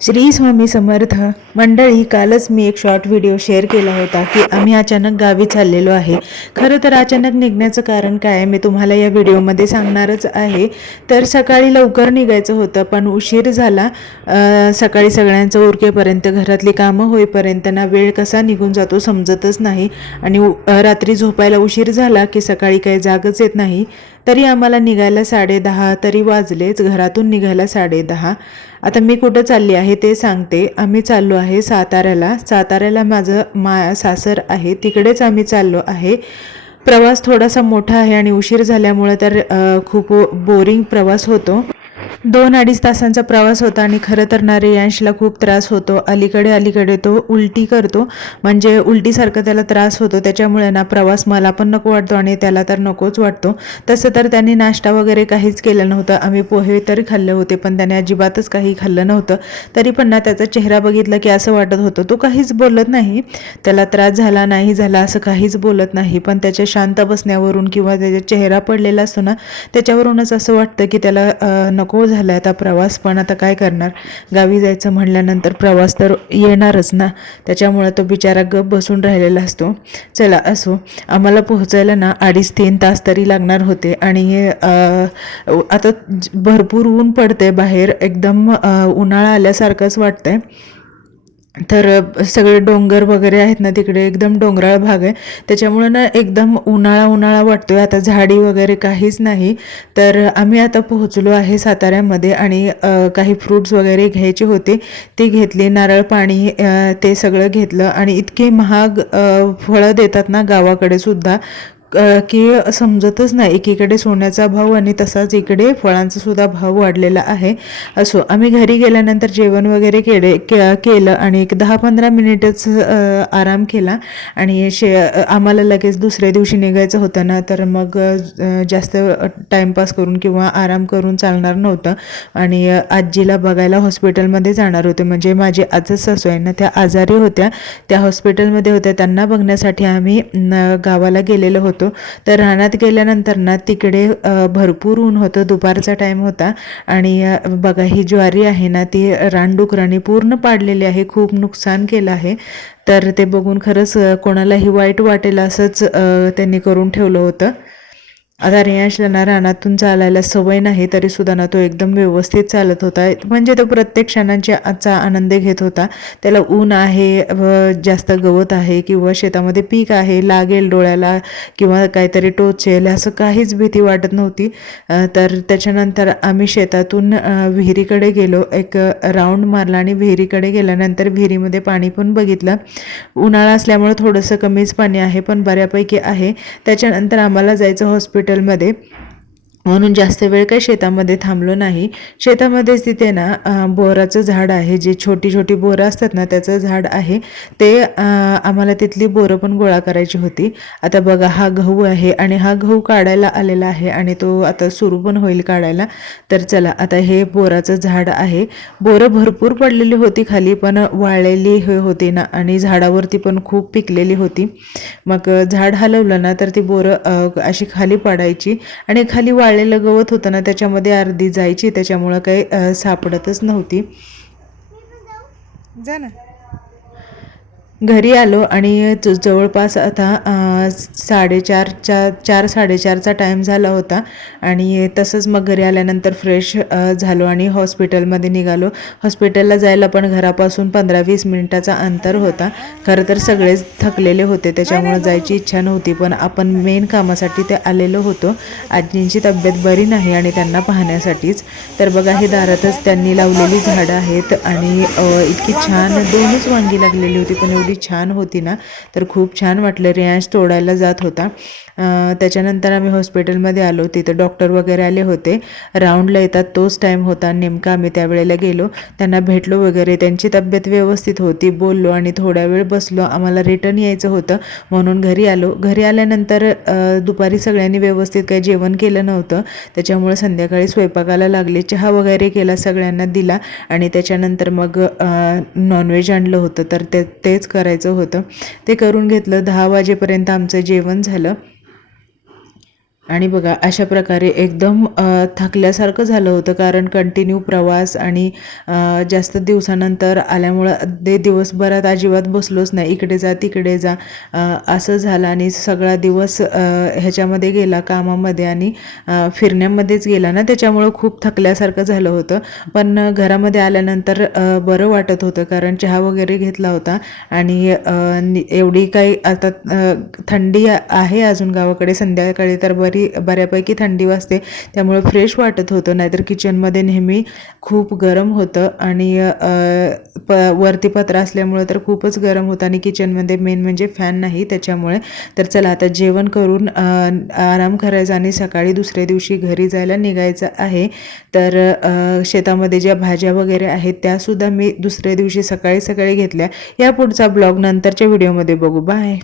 श्री स्वामी समर्थ मंडळी कालच मी एक शॉर्ट व्हिडिओ शेअर केला होता की आम्ही अचानक गावी चाललेलो आहे. खरं तर अचानक निघण्याचं कारण काय आहे मी तुम्हाला या व्हिडिओमध्ये सांगणारच आहे. तर सकाळी लवकर निघायचं होतं पण उशीर झाला. सकाळी सगळ्यांचं उरकेपर्यंत घरातली कामं होईपर्यंत ना वेळ कसा निघून जातो समजतच नाही. आणि उ- रात्री झोपायला उशीर झाला की सकाळी काही जागच येत नाही. तरी आम्हाला निघायला साडे दहा तरी वाजलेच घरातून निघायला साडे दहा आता मी कुठं चालली आहे ते सांगते. आम्ही चाललो आहे साताऱ्याला. साताऱ्याला माझं मा सासर आहे. तिकडेच आम्ही चाललो आहे. प्रवास थोडासा मोठा आहे आणि उशीर झाल्यामुळे तर खूप बोरिंग प्रवास होतो. दोन अडीच तासांचा प्रवास होता आणि खरं तर ना रेयांशला खूप त्रास होतो. अलीकडे अलीकडे तो उलटी करतो. म्हणजे उलटीसारखं त्याला त्रास होतो. त्याच्यामुळे ना प्रवास मला पण नको वाटतो आणि त्याला तर नकोच वाटतो. तसं तर त्याने नाश्ता वगैरे काहीच केलं नव्हतं. आम्ही पोहे तरी खाल्ले होते पण त्याने अजिबातच काही खाल्लं नव्हतं. तरी पण ना त्याचा चेहरा बघितला की असं वाटत होतं. तो काहीच बोलत नाही. त्याला त्रास झाला नाही झाला असं काहीच बोलत नाही. पण त्याच्या शांत बसण्यावरून किंवा त्याचा चेहरा पडलेला असतो ना त्याच्यावरूनच असं वाटतं की त्याला नको झाला आता प्रवास पण आता काय करणार? गावी जायचं म्हणल्यानंतर प्रवास तर येणारच ना. त्याच्यामुळं तो बिचारा गप बसून राहिलेला असतो. चला असो. आम्हाला पोहोचायला ना अडीच तीन तास तरी लागणार होते आणि आता भरपूर ऊन पडते बाहेर. एकदम उन्हाळा आल्यासारखंच वाटतंय. तर सगळे डोंगर वगैरे आहेत ना तिकडे एकदम डोंगराळ भाग आहे. त्याच्यामुळे ना एकदम उन्हाळा उन्हाळा वाटतो आहे आता झाडी वगैरे काहीच नाही. तर आम्ही आता पोहोचलो आहे साताऱ्यामध्ये आणि काही फ्रूट्स वगैरे घ्यायचे होते. ते घेतले नारळ पाणी ते सगळं घेतलं आणि इतके महाग फळं देतात ना गावाकडे सुद्धा. की समजतच नाही. एकीकडे सोन्याचा भाव आणि तसाच इकडे फळांचा सुद्धा भाव वाढलेला आहे. असो आम्ही घरी गेल्यानंतर जेवण वगैरे केले के- केलं आणि एक दहा पंधरा मिनिटच आराम केला आणि शे आम्हाला लगेच दुसऱ्या दिवशी निघायचं होतं ना तर मग जास्त टाईमपास करून किंवा आराम करून चालणार नव्हतं. आणि आजीला बघायला हॉस्पिटलमध्ये जाणार होते. म्हणजे माझे आजच सासू आहे ना त्या आजारी होत्या. त्या हॉस्पिटलमध्ये होत्या. त्यांना बघण्यासाठी आम्ही गावाला गेलेलो होतो. तर रानात गेल्यानंतर ना तिकडे भरपूर ऊन होतं. दुपारचा टाईम होता. आणि बघा ही ज्वारी आहे ना ती रानडुकरांनी पूर्ण पाडलेली आहे. खूप नुकसान केलं आहे. तर ते बघून खरंच कोणालाही वाईट वाटेल असंच त्यांनी करून ठेवलं होतं. आता रियांशला ना रानातून चालायला सवय नाही तरी सुद्धा ना तो एकदम व्यवस्थित चालत होता. म्हणजे तो प्रत्येक क्षणांची आजचा आनंद घेत होता. त्याला ऊन आहे व जास्त गवत आहे किंवा शेतामध्ये पीक आहे लागेल डोळ्याला किंवा काहीतरी टोचेल असं काहीच भीती वाटत नव्हती. तर त्याच्यानंतर आम्ही शेतातून विहिरीकडे गेलो. एक राऊंड मारला आणि विहिरीकडे गेल्यानंतर विहिरीमध्ये पाणी पण बघितलं. उन्हाळा असल्यामुळे थोडंसं कमीच पाणी आहे पण बऱ्यापैकी आहे. त्याच्यानंतर आम्हाला जायचं हॉस्पिटल हॉस्पिटलमध्ये म्हणून जास्त वेळ काही शेतामध्ये थांबलो नाही. शेतामध्येच तिथे ना बोराचं झाड आहे जे छोटी छोटी बोरं असतात ना त्याचं झाड आहे. ते आम्हाला तिथली बोरं पण गोळा करायची होती. आता बघा हा गहू आहे आणि हा गहू काढायला आलेला आहे आणि तो आता सुरू पण होईल काढायला. तर चला आता हे बोराचं झाड आहे. बोरं भरपूर पडलेली होती खाली पण वाळलेली हे होती ना आणि झाडावरती पण खूप पिकलेली होती. मग झाड हलवलं ना तर ती बोरं अशी खाली पडायची आणि खाली वाळ वाळलेलं गवत होतं ना त्याच्यामध्ये अर्धी जायची त्याच्यामुळं काही सापडतच नव्हती. जा ना. घरी आलो आणि जवळपास आता साडेचारच्या चार साडेचारचा टाईम झाला होता. आणि तसंच मग घरी आल्यानंतर फ्रेश झालो आणि हॉस्पिटलमध्ये निघालो. हॉस्पिटलला जायला पण घरापासून पंधरा वीस मिनिटाचा अंतर होता. खरं तर सगळेच थकलेले होते त्याच्यामुळे जायची इच्छा नव्हती. पण आपण मेन कामासाठी ते आलेलो होतो. आजींची तब्येत बरी नाही आणि त्यांना पाहण्यासाठीच. तर बघा हे दारातच त्यांनी लावलेली झाडं आहेत. आणि इतकी छान दोनच वांगी लागलेली होती पण एवढी छान होती ना तर खूप छान वाटलं रियांश तोडायला जात होता. त्याच्यानंतर आम्ही हॉस्पिटलमध्ये आलो. तिथं डॉक्टर वगैरे आले होते. राऊंडला येतात तोच टाईम होता. नेमका आम्ही त्यावेळेला गेलो. त्यांना भेटलो वगैरे. त्यांची तब्येत व्यवस्थित होती. बोललो आणि थोड्या वेळ बसलो. आम्हाला रिटर्न यायचं होतं. म्हणून घरी आलो. घरी आल्यानंतर दुपारी सगळ्यांनी व्यवस्थित काही जेवण केलं नव्हतं. त्याच्यामुळे संध्याकाळी स्वयंपाकाला लागले. चहा वगैरे केला सगळ्यांना दिला. आणि त्याच्यानंतर मग नॉनव्हेज आणलं होतं. तर ते तेच करायचं होतं. ते करून घेतलं. दहा वाजेपर्यंत आमचं जेवण झालं. आणि बघा अशा प्रकारे एकदम थकल्यासारखं झालं होतं कारण कंटिन्यू प्रवास आणि जास्त दिवसानंतर आल्यामुळं ते दिवसभरात अजिबात बसलोच नाही. इकडे जा तिकडे जा असं झालं आणि सगळा दिवस ह्याच्यामध्ये गेला कामामध्ये आणि फिरण्यामध्येच गेला ना त्याच्यामुळं खूप थकल्यासारखं झालं होतं. पण घरामध्ये आल्यानंतर बरं वाटत होतं कारण चहा वगैरे घेतला होता आणि एवढी काही आता थंडी आहे अजून गावाकडे संध्याकाळी तर बरी बऱ्यापैकी थंडी वाजते. त्यामुळे फ्रेश वाटत होतं. नाहीतर किचनमध्ये नेहमी खूप गरम होतं आणि प वरती पत्र असल्यामुळं तर खूपच गरम होतं आणि किचनमध्ये मेन म्हणजे फॅन नाही. त्याच्यामुळे तर चला आता जेवण करून आराम करायचा आणि सकाळी दुसऱ्या दिवशी घरी जायला निघायचं आहे. तर शेतामध्ये ज्या भाज्या वगैरे आहेत त्यासुद्धा मी दुसऱ्या दिवशी सकाळी सकाळी घेतल्या. या पुढचा ब्लॉग नंतरच्या व्हिडिओमध्ये बघू. बाय.